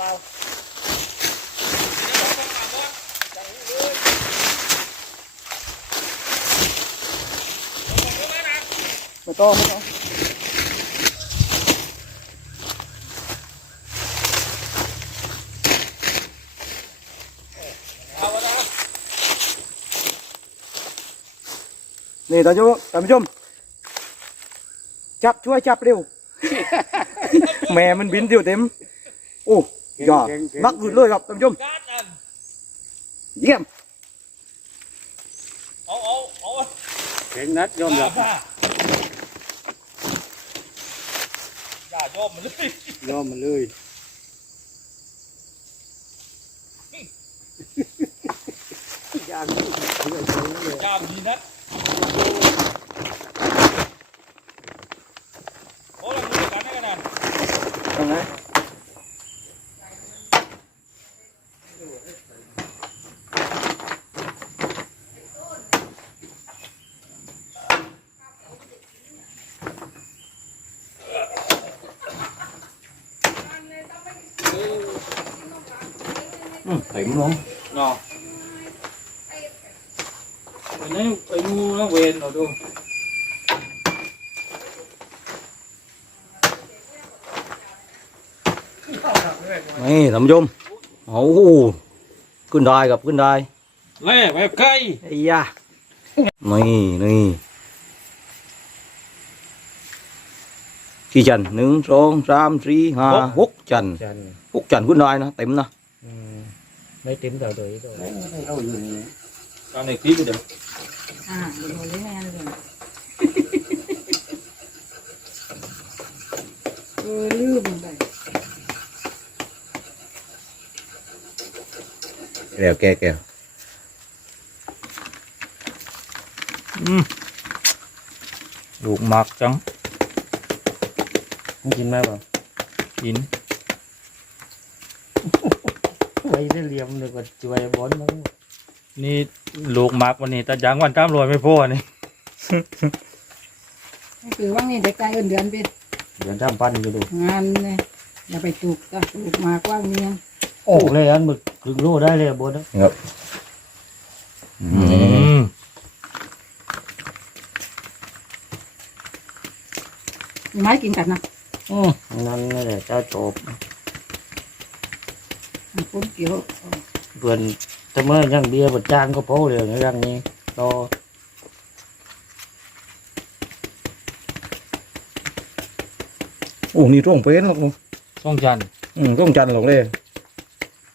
เฮ้ยจะเบาไม่ต้องไม่ต้องเอาวะนะนี่ท่านผู้ชมท่านผู้ชมจับช่วยจับเร็ว แม่มันบินเดียวเต็ม โอ้ ยอดนักหลุดเลยครับท่านผู้ชมการดอันเยี่ยมเอาเอาเอาเก่งนัดยอมรับผ้าอย่ายอมมันเลยยอมมันเลยยากที่สุดเลยเลยยามดีนัดโอ้เรามือกันได้กันนะตรงไหน เต็มลงเนาะอันนี้ไปงูแล้วเวนเอาดูนี่ท่านผู้ชมโอ้โหขึ้นได้ครั บขึ้นได้แล่แบบไก่ไอ้ยานี่นี่กี่จันหนึ่งสองสามสี่ห้าหกจันจันหกจันขึ้นได้นะเต็มนะไม่เต็มเท่าตัวนี้ตัวเราอยู่นี่ตามในคลิปเดี๋ยวอ่าดูเลยแม่เลยเออลืมไปแล้วแกแกลูกมักจัง กินไหมบ่กิน ไว้ได้เหลี่ยมเลยก็ช่วยบอลมั้งนี่ลูกมักวันนี้แต่ยังวันตามรวยไม่พอนี่คือว่านี่เด็กใจเอินเดือนเป็นเดี๋ยวทำปั้นก็ดูงานเนี่ยอย่าไปจูกก็จูกมากว่าเมียโอ้เลยอันมึกครึ่งโลได้เลยบอลไม้กินกันนะนั่นแหละเจ้าจบ ผมเกี่ยวเพื่อนแต่เมื่อยังเบียร์บดจานก็พอเลยเรื่องนี้ต่อโอ้นี่ร่องเป็นหรอกต้องจันอืมร่องจันหรอกเลย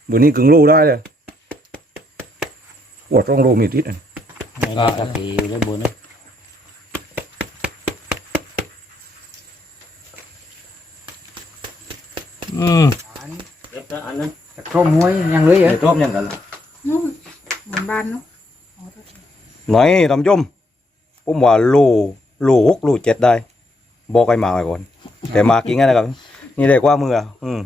บนนี้กึ่งโลได้เลยปวดร่องโลมีติดอะไม่ได้ตะกี้เลยบอลนะอืมเก็บอั นนั้นต้มห้วยยังเลยเหรอเดี๋ยวต้มยังกันล่ะนู้นบนบ้านนู้นไหนทำจมผมว่าโลโลหกโลเจ็ดได้บอกไอ้หมาไว้ก่อนแต่มากินกันนะครับนี่เลยกว่ามืออะอืม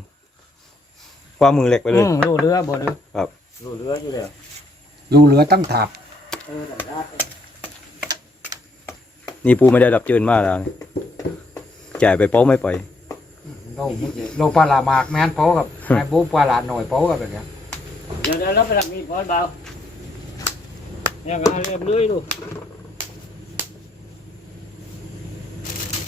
กว่ามือเหล็กไปเลยลูเรือบอลครับลูเรืออยู่แล้วรูเรือตั้งถาบเออแต่ได้นี่ปูไม่ได้ดับเจินมากแล้วนี่จ่ายไปโป๊ะไม่ไป เราเราปลาลามากแม่นเพราะกับไอ้บูปลาลาหน่อยเพราะกับแบบเนี้ยเดี๋ยวเดี๋ยวเราไปทำมีบอลเบาเนี่ยงานเรียบเรื่อยดูอ